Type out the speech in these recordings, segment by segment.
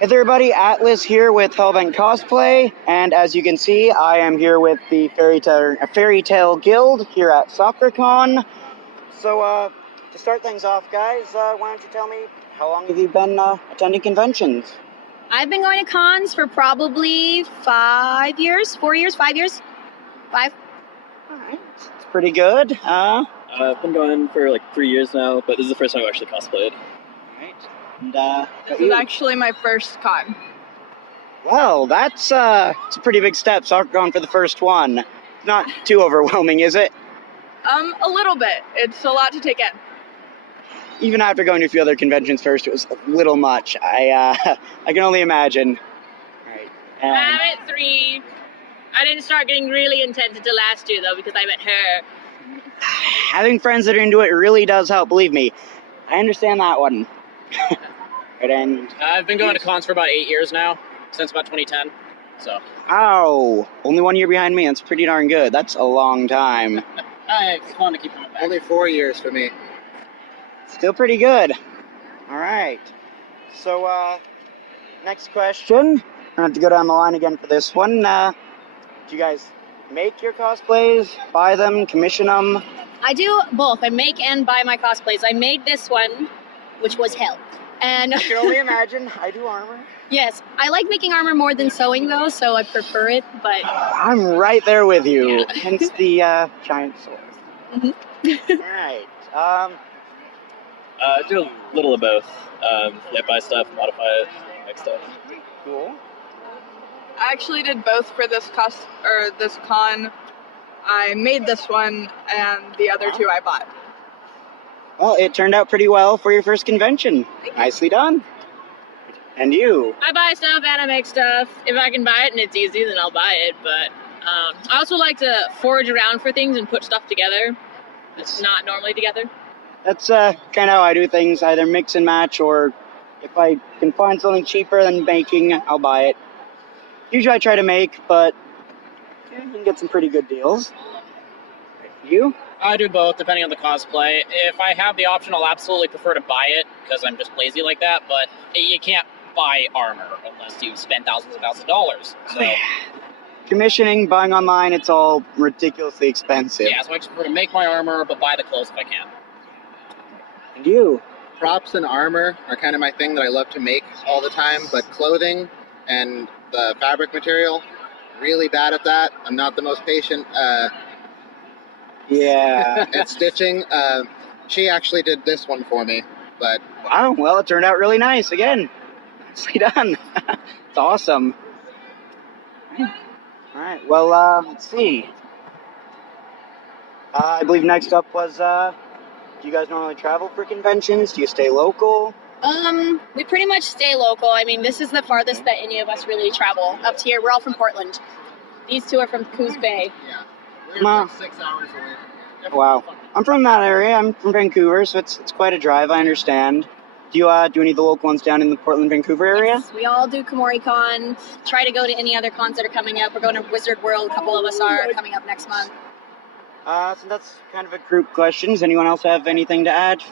Hey there, everybody, Atlis here with Hellbent Cosplay, and as you can see, I am here with the Fairy Tale Guild here at Sakuracon. So, to start things off, guys, why don't you tell me, how long have you been attending conventions? I've been going to cons for probably 5 years, 4 years, 5 years, 5. Alright, it's pretty good. I've been going for like 3 years now, but this is the first time I've actually cosplayed. Alright, and This is actually my first con. well, that's it's a pretty big step, Sakuracon for the first one. Not too overwhelming, is it? A little bit. It's a lot to take in. Even after going to a few other conventions first, it was a little much. I can only imagine. Right. I'm at 3. I didn't start getting really intense until last year, though, because I met her. Having friends that are into it really does help, believe me. I understand that one. Right, and I've been going to cons for about 8 years now, since about 2010. So. ow, only 1 year behind me. That's pretty darn good. That's a long time. It's fun to keep coming back. Only 4 years for me. Still pretty good. All right. So, next question. I have to go down the line again for this one. Do you guys make your cosplays, buy them, commission them? I do both. I make and buy my cosplays. I made this one, which was hell. And I can only imagine. I do armor. yes, I like making armor more than sewing though, so I prefer it, but I'm right there with you. Yeah. Hence the giant sword. All right. I do a little of both. Buy stuff, modify it, make stuff. Cool. I actually did both for this this con. I made this one, and the other two I bought. Well, it turned out pretty well for your first convention. Nicely done. And you? I buy stuff and I make stuff. If I can buy it and it's easy, then I'll buy it. But I also like to forage around for things and put stuff together that's not normally together. That's kind of how I do things, either mix and match, or if I can find something cheaper than making, I'll buy it. Usually I try to make, but you can get some pretty good deals. You? I do both, depending on the cosplay. If I have the option, I'll absolutely prefer to buy it, because I'm just lazy like that, but you can't buy armor unless you spend thousands of dollars. So, Commissioning, buying online, it's all ridiculously expensive. yeah, so I just prefer to make my armor, but buy the clothes if I can. And you? Props and armor are kind of my thing that I love to make all the time, but clothing and the fabric material, really bad at that. I'm not the most patient Yeah. at stitching. She actually did this one for me, but Wow, well, it turned out really nice. Again, nicely done. It's awesome. All right, well, let's see. I believe next up was, do you guys normally travel for conventions? Do you stay local? we pretty much stay local. I mean, this is the farthest that any of us really travel. Up to here, we're all from Portland. These two are from Coos Bay. yeah, Ma. we're like 6 hours away from here. Wow. I'm from that area. I'm from Vancouver, so it's quite a drive, I understand. Do you do any of the local ones down in the Portland, Vancouver area? Yes, we all do Komori-Con. Try to go to any other cons that are coming up. We're going to Wizard World. A couple of us are coming up next month. So that's kind of a group question. Does anyone else have anything to add?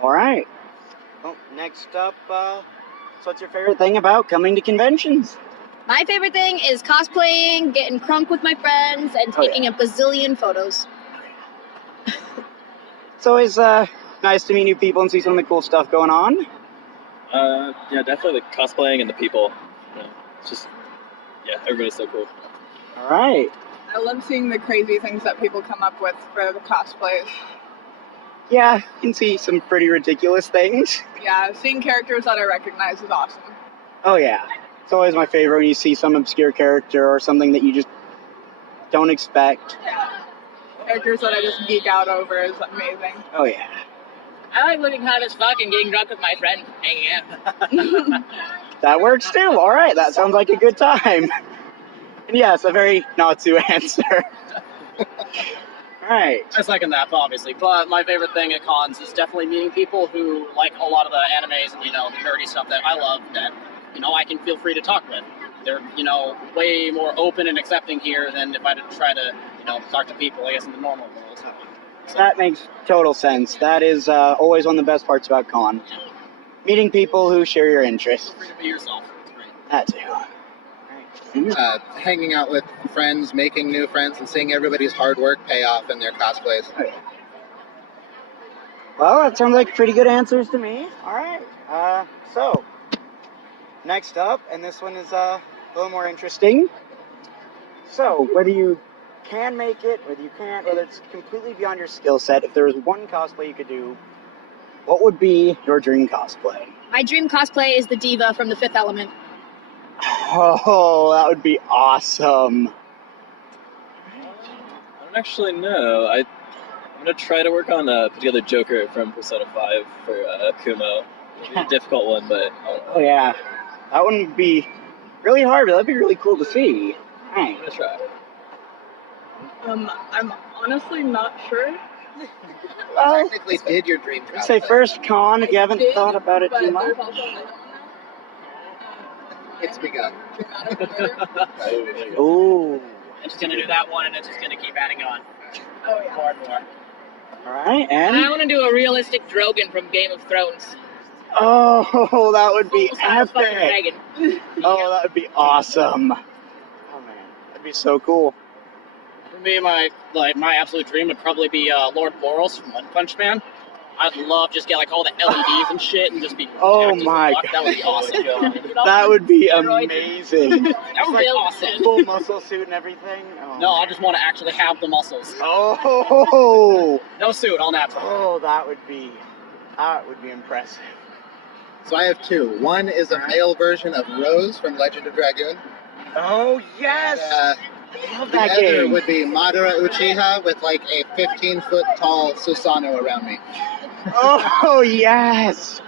All right. Well, next up, so what's your favorite thing about coming to conventions? My favorite thing is cosplaying, getting crunk with my friends, and Oh, yeah. taking a bazillion photos. It's always nice to meet new people and see some of the cool stuff going on. Yeah, definitely the cosplaying and the people. It's just, yeah, everybody's so cool. All right. I love seeing the crazy things that people come up with for the cosplays. Yeah, you can see some pretty ridiculous things. Yeah, seeing characters that I recognize is awesome. Oh, yeah. It's always my favorite when you see some obscure character or something that you just don't expect. Yeah. Characters that I just geek out over is amazing. Oh, yeah. I like living hard as fuck and getting drunk with my friend, hanging out. That works too. All right, that sounds like a good time. And yes, a very Natsu answer. All right. I second that, obviously, but my favorite thing at cons is definitely meeting people who like a lot of the animes and, the nerdy stuff that I love that, I can feel free to talk with. They're, way more open and accepting here than if I did try to, talk to people, I guess, in the normal world. So, That makes total sense. That is always one of the best parts about con. meeting people who share your interests. Feel free to be yourself. It's great. That too. Right. Hanging out with friends, making new friends, and seeing everybody's hard work pay off in their cosplays. Well, that sounds like pretty good answers to me. All right. So, next up, and this one is a little more interesting. So, whether you can make it, whether you can't, whether it's completely beyond your skill set, if there was one cosplay you could do, what would be your dream cosplay? My dream cosplay is the diva from The Fifth Element. Oh, that would be awesome. I don't actually know. I'm gonna try to work on put together Joker from Persona 5 for Kumo. It'll be a difficult one, but Oh yeah, that one would be really hard, but that'd be really cool to see. I'm gonna try. I'm honestly not sure. Well, Technically, did your dream I'd say cosplay. first con if you haven't Did, thought about it but too much. there's also another one It's begun. Dramatic murder. Ooh. It's just gonna do that one, and it's just gonna keep adding on. Oh yeah. More and more. All right, I and want to do a realistic Drogon from Game of Thrones. oh, that would be Full-size fucking epic. dragon. Oh, that would be awesome. Oh man, that'd be so cool. For me, my absolute dream would probably be Lord Boros from One Punch Man. I'd love just get like all the LEDs and shit and just be Oh jacked as my fuck. That would be awesome. That would be Steroids. amazing. That would be awesome. Full muscle suit and everything. Oh, No, I man. just want to actually have the muscles. Oh, No suit, all natural. oh, that would be impressive. So I have two. One is a male version of Rose from Legend of Dragoon. Oh yes, And, love the that other game. would be Madara Uchiha with like a 15-foot tall Susanoo around me. Oh yes.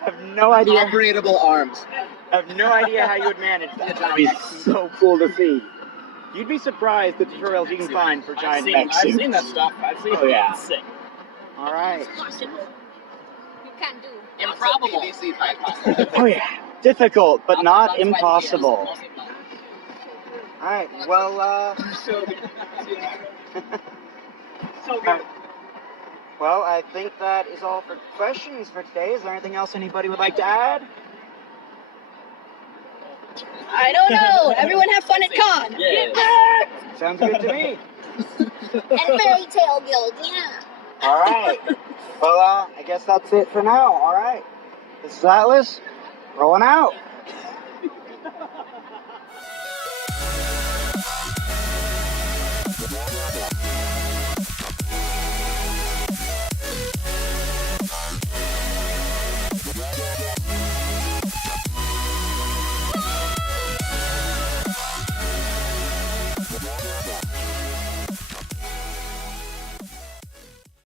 I have no idea. Operatable arms. I have no idea how you would manage that. That'd be so cool to see. You'd be surprised the tutorials you can find for giant mech I've suits. seen that stuff. I've seen Oh, yeah. It's sick. All right. Impossible. You can't do. Improbable. BBC type cosplay. Oh yeah. Difficult, but not That's why impossible. it's mostly fun. All right. Well, So good. So good. well, I think that is all for questions for today. Is there anything else anybody would like to add? I don't know. Everyone have fun at con. Yeah. Sounds good to me. And Fairy Tale Guild, yeah. All right. Well, I guess that's it for now. All right. This is Atlas, rolling out.